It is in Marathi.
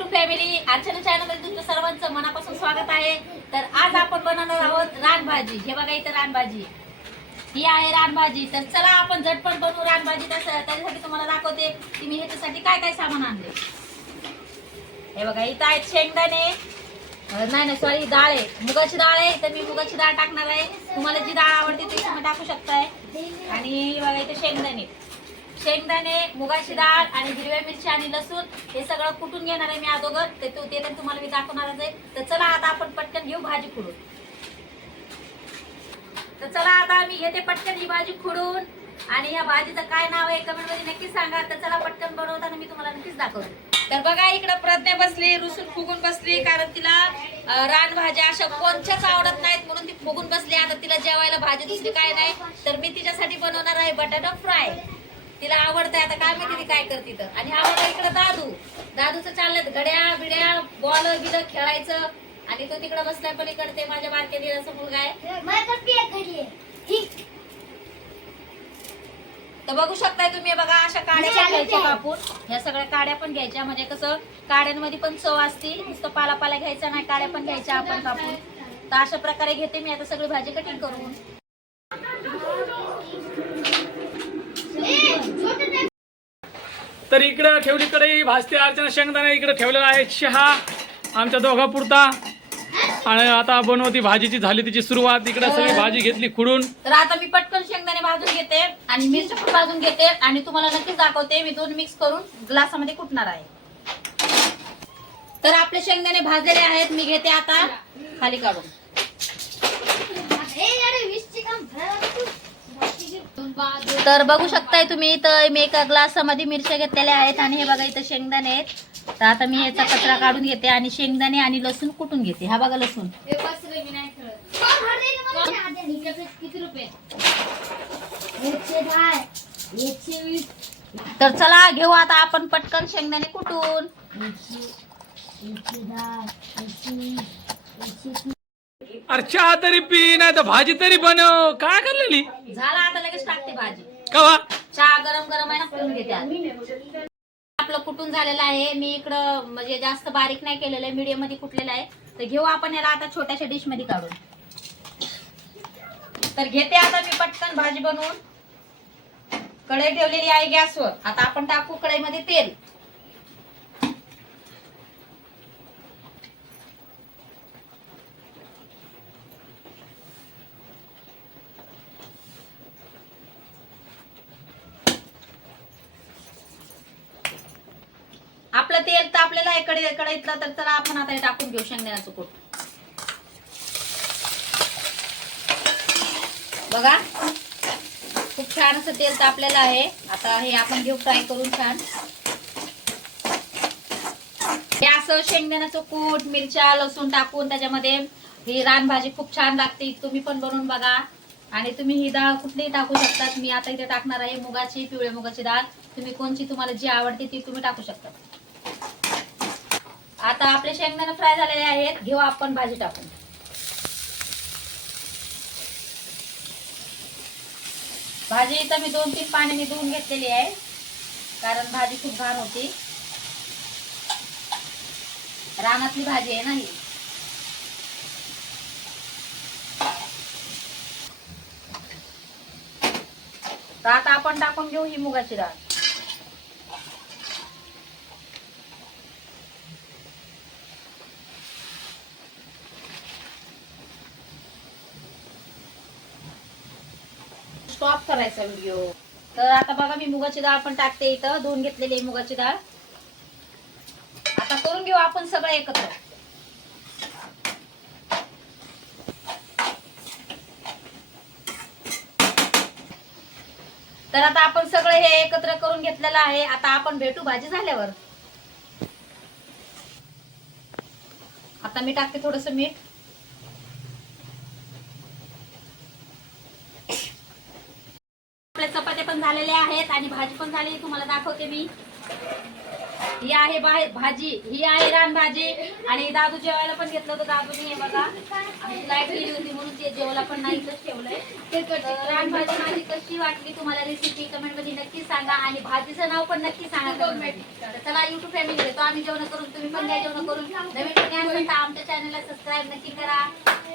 टू फॅमिली अर्चना चॅनल तुमचं सर्वांचं मनापासून स्वागत आहे. तर आज आपण बनवणार आहोत रानभाजी. हे बघा इथं रानभाजी. ही आहे रानभाजी. तर चला आपण झटपट बनवू रानभाजी तसं त्याच्यासाठी तुम्हाला दाखवते की मी ह्याच्यासाठी काय काय सामान आणले. हे बघा इथं आहेत शेंगदाणे. नाही नाही सॉरी डाळ आहे. मुगाची डाळ आहे तर मी मुगाची डाळ टाकणार आहे. तुम्हाला जी डाळ आवडते ती तुम्ही टाकू शकताय. आणि बघा इथं शेंगदाणे. शेंगदाणे मुगाची डाळ आणि हिरव्या मिरची आणि लसूण हे सगळं कुटून घेणार आहे मी अगोदर? ते तू ते तुम्हाला मी दाखवणारच आहे. तर चला आता आपण पटकन घेऊ भाजी खुडून. तर चला आता मी घेते पटकन ही भाजी खुडून. आणि या भाजीचं काय नाव आहे कमेंटमध्ये नक्कीच सांगा. तर चला पटकन बनवताना मी तुम्हाला नक्कीच दाखवते. तर बघा इकडं प्रज्ञा बसली रुसून फुगून बसली कारण तिला रानभाज्या अशा कोणच्याच आवडत नाहीत म्हणून ती फुगून बसली. आता तिला जेवायला भाजी दुसरी काय नाही. तर मी तिच्यासाठी बनवणार आहे बटाटा फ्राय. तिला आवडतंय आता काय माहिती ती काय करते तर आणि बघा इकडं दादू. दादूचं चाललंय घड्या बिड्या बॉल बिल खेळायचं. आणि तो तिकडे बसलाय पलीकडे ते माझ्या बारक्या दिराचा मुलगा आहे. तर बघू शकताय तुम्ही बघा अशा काड्या पण घ्यायच्या कापून. ह्या सगळ्या काड्या पण घ्यायच्या. म्हणजे कसं काड्यांमध्ये पण चव असते. नुसतं पाला पाला घ्यायचा नाही काड्या पण घ्यायच्या आपण कापून. तर अशा प्रकारे घेते मी. आता सगळी भाजी कटिंग करून. तर इकडं ठेवली कढई भाजते अर्चना शेंगदाणे इकडे ठेवलेला आहे चहा आमच्या दोघा पुरता. आणि आता बनवती भाजीची झाली तिची सुरुवात. इकडे सगळी भाजी घेतली खुडून. तर आता मी पटकन शेंगदाणे भाजून घेते आणि मिरची पण भाजून घेते आणि तुम्हाला नक्कीच दाखवते मी दोन मिक्स करून ग्लासामध्ये कुटणार आहे. तर आपले शेंगदाणे भाजलेले आहेत मी घेते आता खाली काढून. तर बघू शकताय तुम्ही इथं मी एका ग्लासामध्ये मिरच्या घेतलेल्या आहेत आणि हे बघा इथं शेंगदाणे आहेत. तर आता मी याचा कचरा काढून घेते आणि शेंगदाणे आणि लसूण कुटून घेते. हा बघा लसूण. तर चला घेऊ आता आपण पटकन शेंगदाणे कुटून. अरे चहा तरी पी नाही तर भाजी तरी बनव. काय करलेली? झाला आता कवा? चहा गरम गरम आहे ना कुटून घेते आपलं कुटून झालेलं आहे मी इकडं म्हणजे जास्त बारीक नाही केलेलं आहे मीडियममध्ये कुटलेलं आहे. तर घेऊ आपण याला आता छोट्याशा डिशमध्ये काढून. तर घेते आता मी पटकन भाजी बनवून. कढई ठेवलेली आहे गॅसवर. आता आपण टाकू कढईमध्ये तेल. आपलं तेल तापलेलं आहे कडे इथलं तर चला आपण आता टाकून घेऊ शेंगदाण्याचं कूट. बघा. खूप छान असं तेल तापलेलं आहे. आता हे आपण घेऊ फ्राय करून छान. हे असं शेंगदाण्याचं कूट मिरच्या लसूण टाकून त्याच्यामध्ये ही रानभाजी खूप छान लागते. तुम्ही पण बनवून बघा. आणि तुम्ही ही डाळ कुठलीही टाकू शकतात. मी आता इथे टाकणार आहे मुगाची पिवळ्या मुगाची डाळ. तुम्ही कोणची तुम्हाला जी आवडते ती तुम्ही टाकू शकता. आता आपले शेंगदाणे फ्राय झालेले आहेत. घेऊ आपण भाजी टाकून. भाजी इथं मी दोन तीन पाण्याने धुवून घेतलेली आहे. कारण भाजी खूप घाण होती. रानातली भाजी आहे ना ही. तर आता आपण टाकून घेऊ ही मुगाची डाळ. स्टॉप करायचा व्हिडिओ तर आता बघा मी मुगाची डाळ पण टाकते इथं. धुवून घेतलेली आहे मुगाची डाळ. आता करून घेऊ आपण सगळं एकत्र. तर आता आपण सगळं हे एकत्र करून घेतलेलं आहे. आता आपण भेटू भाजी झाल्यावर. आता मी टाकते थोडस मीठ. पण झालेल्या आहेत आणि भाजी पण झाली तुम्हाला दाखवते मी. ही आहे भाजी. ही आहे रान भाजी. आणि दादू जेवायला पण घेतलं होतं दादूने हे बघा. लाइट गेली होती म्हणून ते जेवला पण नाही ठेवलंय. रान भाजी माझी कशी वाटली तुम्हाला रेसिपी कमेंटमध्ये नक्की सांगा आणि भाजीचं नाव पण नक्की सांगा चला युट्यूब फॅमिली तो आम्ही जेवण करून तुम्ही पण घ्या जेवण करून. नवीन आमच्या चॅनलला सबस्क्राईब नक्की करा.